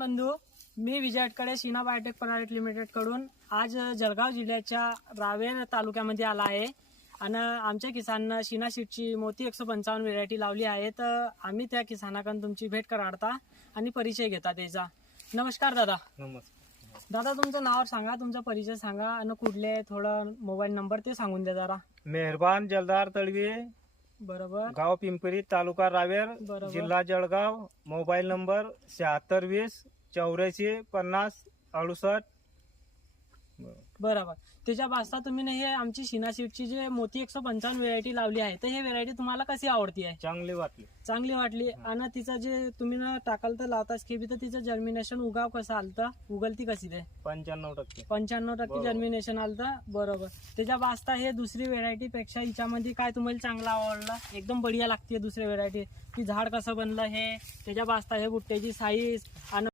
बंधू, मी विजय अटकडे Sheena biotech private limited कडून आज जळगाव जिल्ह्याच्या रावेर तालुक्यामध्ये आला आहे आणि आमच्या किसाननं शीना सीडची मोती 155 व्हेरायटी लावली आहे. तर आम्ही त्या किसानाकडून तुमची भेट कराडता आणि परिचय घेता त्याचा. नमस्कार दादा. नमस्कार दादा, तुमचं नाव सांगा, तुमचा परिचय सांगा आणि कुठले थोडं मोबाईल नंबर ते सांगून द्या जरा. मेहरबान जलदार तळवी, बरोबर गाव पिंपरी, तालुका रावेर, बरोबर. जिल्हा जळगाव. Mobile number 7620 84 50 68. बरोबर. त्याच्या पास्ता तुम्ही ना हे आमची शीना सीडची जे मोती 155 व्हेरायटी लावली आहे, तर हे व्हेरायटी तुम्हाला कशी आवडती आहे? चांगली वाटली. चांगली वाटली. आणि तिचं जे तुम्ही ना टाकाल तर लावताच की तर तिचं जर्मिनेशन उगाव कसं आलतं, उगलती कशी ते 95%. 95% बरोबर. जर्मिनेशन आलतं. बरोबर. त्याच्या पास्ता हे दुसरी व्हेरायटी पेक्षा हिच्यामध्ये काय तुम्हाला चांगलं आवडलं? एकदम बढिया लागते दुसरी व्हेरायटी. की झाड कसं बनलं हे, त्याच्या पास्ता हे बुट्ट्याची साईज आणि